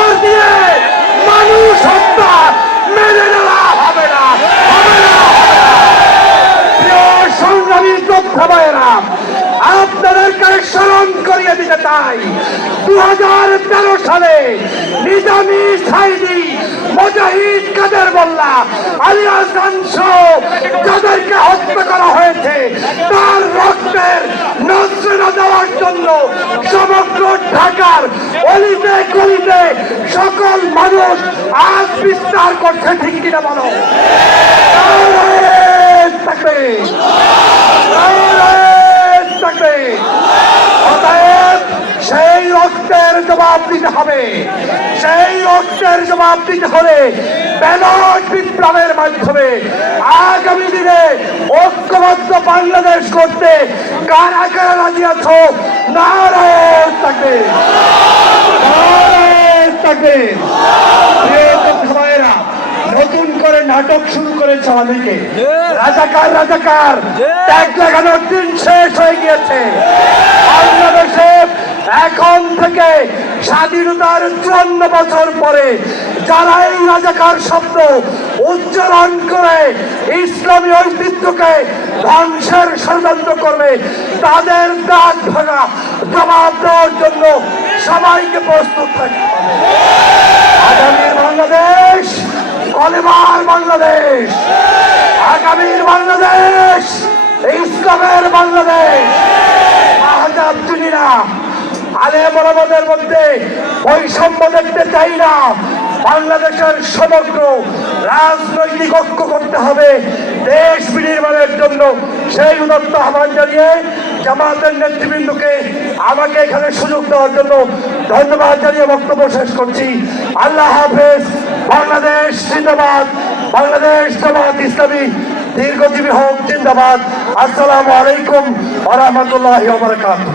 জোর দিয়ে মানুষ হত্যা মেনে নেওয়া হবে না, হবে না, হবে না। প্রিয় সংগ্রামী যোদ্ধা ভাইয়েরা, আপনাদেরকে স্মরণ করিয়ে দিতে চাই 2013 সালে নিজামী সাইদি মুজাহিদ কাদের মোল্লা আলিয়াস গানসহ যাদেরকে হত্যা করা হয়েছে তার রক্তের নজরানা দেওয়ার জন্য সমগ্র ঢাকার অলিতে গলিতে সকল মানুষ আজ বিস্তার করছে, ঠিক কিনা বলো? সেই রক্তের জবাব দিতে হবে, সেই রক্তের জবাব দিতে হলে ব্যালট বিপ্লবের মাধ্যমে আগামী দিনে ঐক্যবদ্ধ বাংলাদেশ করতে কারা কারা রাজি আছো? নারায়ণ থাকবে, নারায়ণ থাকবে। নতুন করে নাটক শুরু করেছে আমাদেরকে, রাজাকার রাজাকার ট্যাগ লাগানোর দিন শেষ হয়ে গিয়েছে। বাংলাদেশে এখন থেকে স্বাধীনতার 54 বছর পরে যারা এই রাজাকার শব্দ উচ্চারণ করে ইসলামী ঐতিহ্যকে ধ্বংসের ষড়যন্ত্র করবে তাদের দাঁত ভাঙা জবাব দেওয়ার জন্য সবাইকে প্রস্তুত থাকতে হবে। আগামীর বাংলাদেশ কলেমার বাংলাদেশ, আগামীর বাংলাদেশ ইসলামের বাংলাদেশ। আহজাব চিনি না, আলেম ওলামাদের মধ্যে বৈষম্য দেখতে চাই না। বাংলাদেশের সমগ্র রাজনৈতিক ঐক্য করতে হবে দেশ বিনির্মাণের জন্য। সেই উদাত্ত আহ্বান জানিয়ে জামাতের নেতৃবৃন্দকে আমাকে এখানে সুযোগ দেওয়ার জন্য ধন্যবাদ জানিয়ে বক্তব্য শেষ করছি। আল্লাহ হাফেজ। বাংলাদেশ জিন্দাবাদ, বাংলাদেশ জামাত ইসলামী দীর্ঘজীবী হোক, জিন্দাবাদ। আসসালামু আলাইকুম ওয়া রাহমাতুল্লাহি ওয়া বারাকাতুহু।